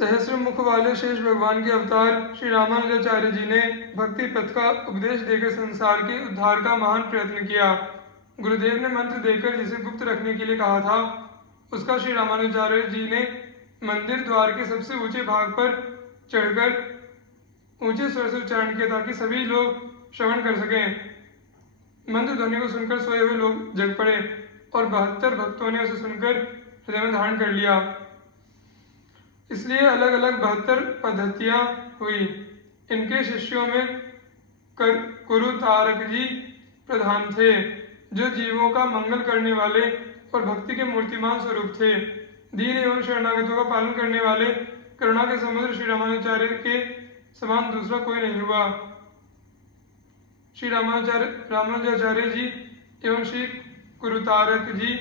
सहस्र मुख वाले शेष भगवान के अवतार श्री रामानुजाचार्य जी ने भक्ति पथ का उपदेश देकर संसार के उद्धार का महान प्रयत्न किया। गुरुदेव ने मंत्र देकर जिसे गुप्त रखने के लिए कहा था, उसका श्री रामानुजाचार्य जी ने मंदिर द्वार के सबसे ऊंचे भाग पर चढ़कर ऊंचे स्वर से उच्चारण किया ताकि सभी लोग श्रवण कर सकें। मंत्र ध्वनि को सुनकर सोए हुए लोग जग पड़े और 72 भक्तों ने उसे सुनकर हृदय में धारण कर लिया। इसलिए अलग अलग 72 पद्धतियां हुई। इनके शिष्यों में कुरुतारक जी प्रधान थे, जो जीवों का मंगल करने वाले और भक्ति के मूर्तिमान स्वरूप थे। दीन एवं शरणागतों का पालन करने वाले करुणा के समुद्र श्री रामानुजाचार्य के समान दूसरा कोई नहीं हुआ। श्री रामानुजाचार्य जी एवं श्री कुरुतारक जी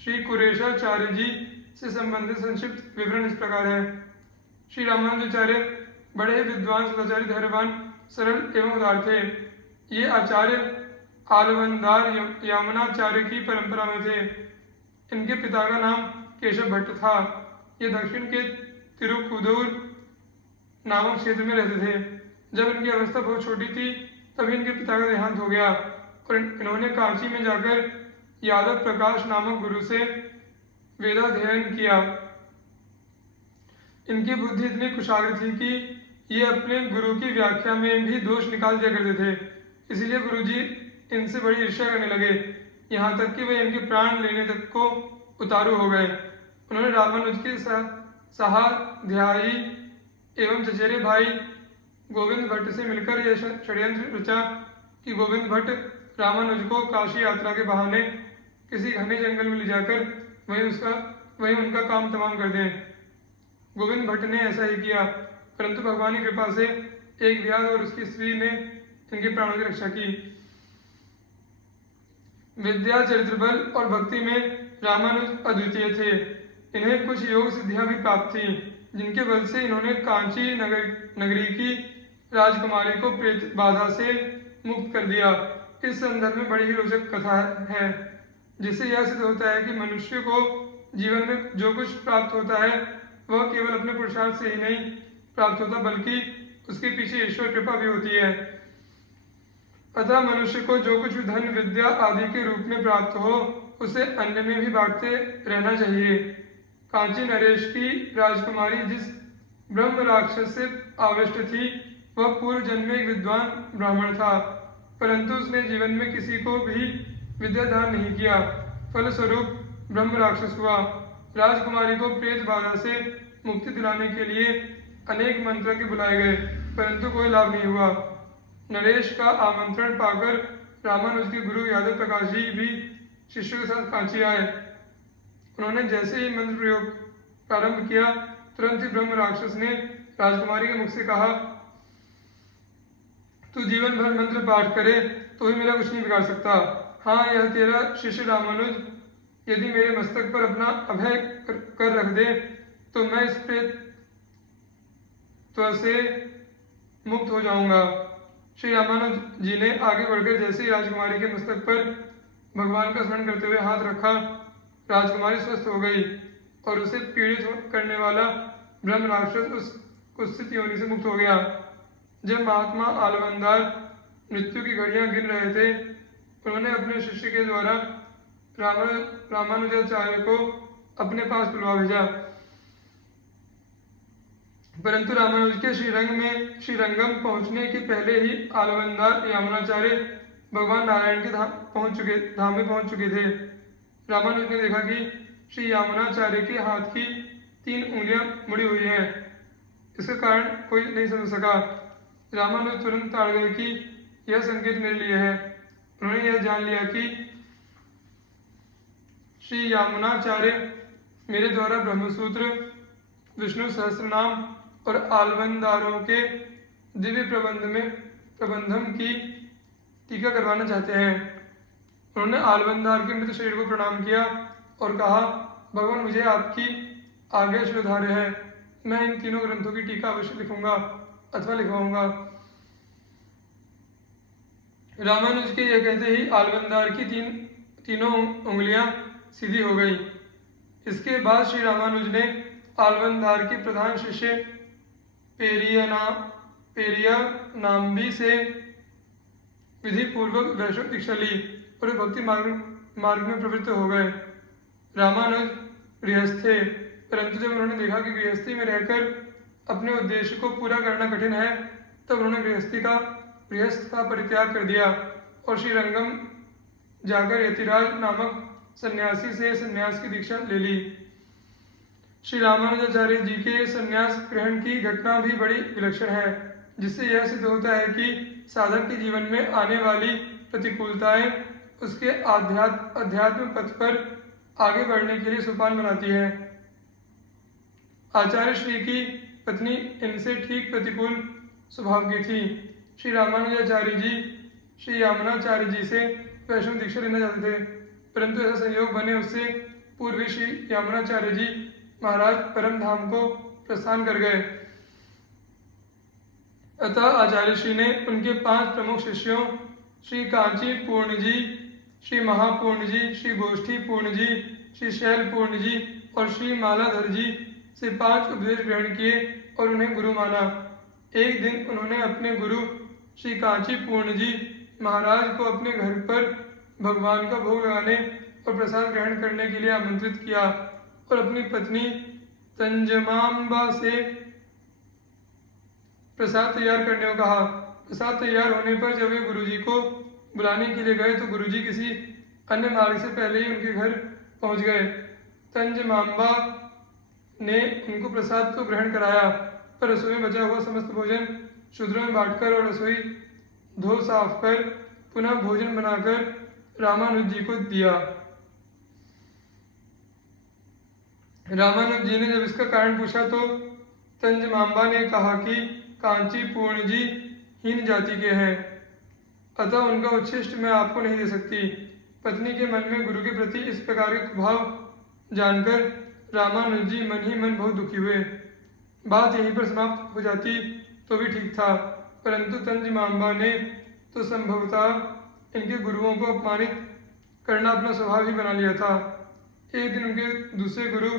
श्री कुरेशाचार्य जी से संबंधित संक्षिप्त विवरण इस प्रकार है। श्री रामानुजाचार्य बड़े विद्वान, सदाचारी, धैर्यवान, सरल एवं उदार थे। ये आचार्य आलवंदार यामनाचार्य की परंपरा में थे। इनके पिता का नाम केशव भट्ट था। ये दक्षिण के तिरुपुदूर नामक क्षेत्र में रहते थे। जब इनकी अवस्था बहुत छोटी थी तभी इनके पिता का देहांत हो गया और इन्होंने कांची में जाकर यादव प्रकाश नामक गुरु से वेदाध्ययन किया। इनकी बुद्धि इतनी कुशाग्र थी कि ये अपने गुरु की व्याख्या में भी दोष निकाल दिया करते थे। इसीलिए गुरुजी इनसे बड़ी ईर्ष्या करने लगे, यहाँ तक कि वे इनके प्राण लेने तक को उतारू हो गए। उन्होंने रामानुज के सहाध्यायी एवं चचेरे भाई गोविंद भट्ट से मिलकर यह षड्यंत्र रचा कि गोविंद भट्ट रामानुज को काशी यात्रा के बहाने किसी घने जंगल में ले जाकर वहीं उनका काम तमाम कर दें। गोविंद भट्ट ने ऐसा ही किया, परंतु भगवान की कृपा से एक व्यास और उसकी स्त्री ने इनके प्राणों की रक्षा की। विद्या, चरित्र बल और भक्ति में रामानुज अद्वितीय थे। इन्हें कुछ योग सिद्धियां भी प्राप्त थी, जिनके बल से इन्होंने कांची नगरी की राजकुमारी को प्रेत बाधा से मुक्त कर दिया। इस संदर्भ में बड़ी ही रोचक कथा है, जिससे यह सिद्ध होता है कि मनुष्य को जीवन में जो कुछ प्राप्त होता है वह केवल अपने पुरुषार्थ से ही नहीं प्राप्त होता, बल्कि उसके पीछे ईश्वर कृपा भी होती है। अतः मनुष्य को जो कुछ भी धन, विद्या आदि के रूप में प्राप्त हो, उसे अन्य में भी बांटते रहना चाहिए। कांची नरेश की राजकुमारी जिस ब्रह्म राक्षस से आविष्ट थी, वह पूर्व जन्म में एक विद्वान ब्राह्मण था, परंतु उसने जीवन में किसी को भी विद्यादान नहीं किया। फलस्वरूप ब्रह्म राक्षस हुआ। राजकुमारी को प्रेत बाधा से मुक्ति दिलाने के लिए अनेक मंत्र के बुलाए गए, परंतु कोई लाभ नहीं हुआ। नरेश का आमंत्रण पाकर रामानुज के गुरु यादव प्रकाश जी भी शिष्यों के साथ कांची आए। उन्होंने जैसे ही मंत्र प्रयोग प्रारंभ किया, तुरंत ही ब्रह्म राक्षस ने राजकुमारी के मुख से कहा, तू जीवन भर मंत्र पाठ करे तो ही मेरा कुछ नहीं बिगाड़ सकता। हाँ, यह तेरा शिष्य रामानुज यदि मेरे मस्तक पर अपना अभय कर रख दे तो मैं इस प्रेतत्व से मुक्त हो जाऊंगा। श्री रामानुज जी ने आगे बढ़कर जैसे ही राजकुमारी के मस्तक पर भगवान का स्मरण करते हुए हाथ रखा, राजकुमारी स्वस्थ हो गई और उसे पीड़ित करने वाला ब्रह्म राक्षस उस कुत्सित योनि से मुक्त हो गया। जब महात्मा आलवंदार मृत्यु की घड़ियां गिन रहे थे, उन्होंने अपने शिष्य के द्वारा रामानुजाचार्य को अपने पास बुलवा भेजा, परंतु रामानुज के श्रीरंगम पहुंचने के पहले ही आलवंदार यामुनाचार्य भगवान नारायण के धाम में पहुंच चुके थे। रामानुज ने देखा कि श्री यामुनाचार्य के हाथ की 3 उंगलियां मुड़ी हुई हैं। इसका कारण कोई नहीं समझ सका। रामानुज तुरंत ताड़ गए कि यह संकेत मेरे लिए है। उन्होंने यह जान लिया कि श्री यामुनाचार्य मेरे द्वारा ब्रह्मसूत्र, विष्णु सहस्त्रनाम और आलवंदारों के दिव्य प्रबंधम की टीका करवाना चाहते हैं। उन्होंने आलवंदार के मृत शरीर को प्रणाम किया और कहा, भगवान, मुझे आपकी आज्ञा श्रोधार्य है। मैं इन तीनों ग्रंथों की टीका अवश्य लिखूंगा अथवा लिखवाऊंगा। रामानुज के यह कहते ही आलवंदार की तीनों उंगलियां सीधी हो गई। इसके बाद श्री रामानुज ने आलवंदार की प्रधान शिष्य पेरिया नाम्बी से विधि पूर्वक वैष्णव दीक्षा ली और वे भक्ति मार्ग में प्रवृत्त हो गए। रामानुज गृहस्थ थे, परंतु जब उन्होंने देखा कि गृहस्थी में रहकर अपने उद्देश्य को पूरा करना कठिन है, तब उन्होंने गृहस्थ का परित्याग कर दिया और श्रीरंगम जाकर यतिराज नामक सन्यासी से सन्यास की दीक्षा ले ली। श्री रामानुजाचार्य जी के सन्यास ग्रहण की घटना भी बड़ी विलक्षण है, जिससे यह सिद्ध होता है कि साधक के जीवन में आने वाली प्रतिकूलताएं उसके अध्यात्म पथ पर आगे बढ़ने के लिए सोपान बनाती है। आचार्य श्री की पत्नी इनसे ठीक प्रतिकूल स्वभाव की थी। श्री रामानुजाचार्य जी श्री यामुनाचार्य जी से वैष्णव दीक्षा लेना चाहते थे, परंतु ऐसा संयोग बने उससे पूर्व श्री यामुनाचार्य जी महाराज परम धाम को प्रस्थान कर गए। अतः आचार्य श्री ने उनके 5 प्रमुख शिष्यों श्री कांची पूर्ण जी, श्री महापूर्ण जी, श्री गोष्ठी पूर्ण जी, श्री शैल पूर्ण जी और श्री मालाधर जी से 5 उपदेश ग्रहण किए और उन्हें गुरु माना। एक दिन उन्होंने अपने गुरु श्री कांची पूर्ण जी महाराज को अपने घर पर भगवान का भोग लगाने और प्रसाद ग्रहण करने के लिए आमंत्रित किया और अपनी पत्नी तंजमांबा से प्रसाद तैयार करने को कहा। प्रसाद तैयार होने पर जब वे गुरुजी को बुलाने के लिए गए तो गुरुजी किसी अन्य मार्ग से पहले ही उनके घर पहुंच गए। तंजमांबा ने उनको प्रसाद तो ग्रहण कराया, पर रसोई में बचा हुआ समस्त भोजन शूद्रों में बांटकर और रसोई धो साफ कर पुनः भोजन बनाकर रामानुज जी को दिया। रामानुज जी ने जब इसका कारण पूछा तो तंजमांबा ने कहा कि कांची पूर्ण जी हीन जाति के हैं, अतः उनका उच्छिष्ट मैं आपको नहीं दे सकती। पत्नी के मन में गुरु के प्रति इस प्रकार के भाव जानकर रामानुज जी मन ही मन बहुत दुखी हुए। बात यहीं पर समाप्त हो जाती तो भी ठीक था, परंतु तंजमांबा ने तो संभवतः इनके गुरुओं को अपमानित करना अपना स्वभाव ही बना लिया था। एक दिन उनके दूसरे गुरु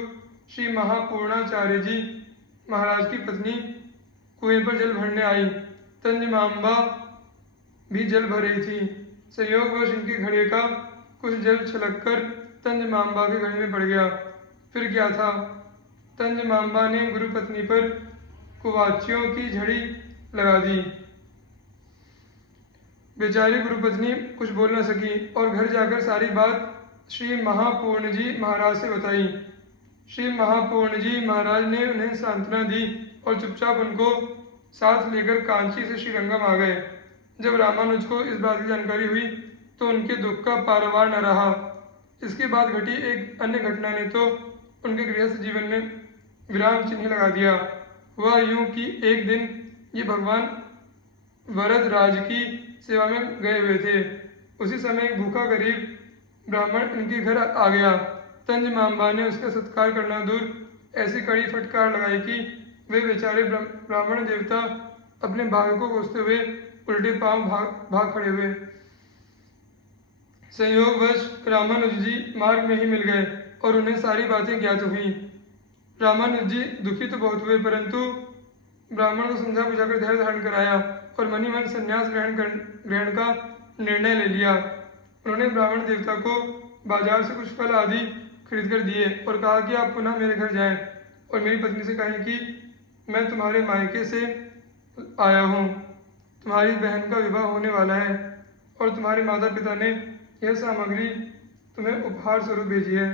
श्री महापूर्णाचार्य जी महाराज की पत्नी कुएं पर जल भरने आई। तंजमांबा भी जल भर रही थी। संयोगवश इनके घड़े का कुछ जल छलककर तंजमांबा के घड़े में पड़ गया। फिर क्या था, तंजमांबा ने गुरु पत्नी पर कुवाचियों की झड़ी लगा दी। बेचारी गुरु पत्नी कुछ बोल न सकी और घर जाकर सारी बात श्री महापूर्ण जी महाराज से बताई। श्री महापूर्ण जी महाराज ने उन्हें सांत्वना दी और चुपचाप उनको साथ लेकर कांची से श्रीरंगम आ गए। जब रामानुज को इस बात की जानकारी हुई तो उनके दुख का पारावार न रहा। इसके बाद घटी एक अन्य घटना ने तो उनके गृहस्थ जीवन में विराम चिन्ह लगा दिया। वह यूं कि एक दिन ये भगवान वरद राज की सेवा में गए हुए थे। उसी समय एक भूखा गरीब ब्राह्मण इनके घर आ गया। तंजमांबा ने उसका सत्कार करना दूर ऐसी कड़ी फटकार लगाई कि वे बेचारे ब्राह्मण देवता अपने भाग्य को कोसते हुए उल्टे पांव भाग खड़े हुए। संयोगवश रामानुज जी मार्ग में ही मिल गए और उन्हें सारी बातें ज्ञात हुई। रामानुज जी दुखी तो बहुत हुए, परंतु ब्राह्मण को समझा बुझाकर धैर्य धारण कराया और मनी मन संन्यास ग्रहण का निर्णय ले लिया। उन्होंने ब्राह्मण देवता को बाजार से कुछ फल आदि खरीद कर दिए और कहा कि आप पुनः मेरे घर जाएं और मेरी पत्नी से कहें कि मैं तुम्हारे मायके से आया हूँ, तुम्हारी बहन का विवाह होने वाला है और तुम्हारे माता पिता ने यह सामग्री तुम्हें उपहार स्वरूप भेजी है।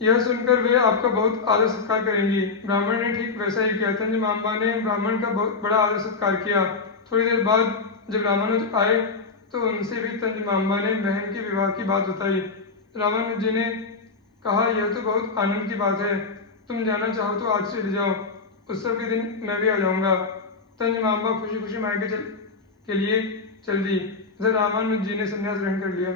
यह सुनकर वे आपका बहुत आदर सत्कार करेंगी। ब्राह्मण ने ठीक वैसा ही किया। तंजमांबा ने ब्राह्मण का बहुत बड़ा आदर सत्कार किया। थोड़ी देर बाद जब रामानुज आए तो उनसे भी तंजमांबा ने बहन के विवाह की बात बताई। रामानुज जी ने कहा, यह तो बहुत आनंद की बात है, तुम जाना चाहो तो आज चले जाओ, उत्सव के दिन मैं भी आ जाऊंगा। तंजमांबा खुशी खुशी मायके के लिए चल दी। इधर रामानुज जी ने संन्यास ग्रहण कर लिया।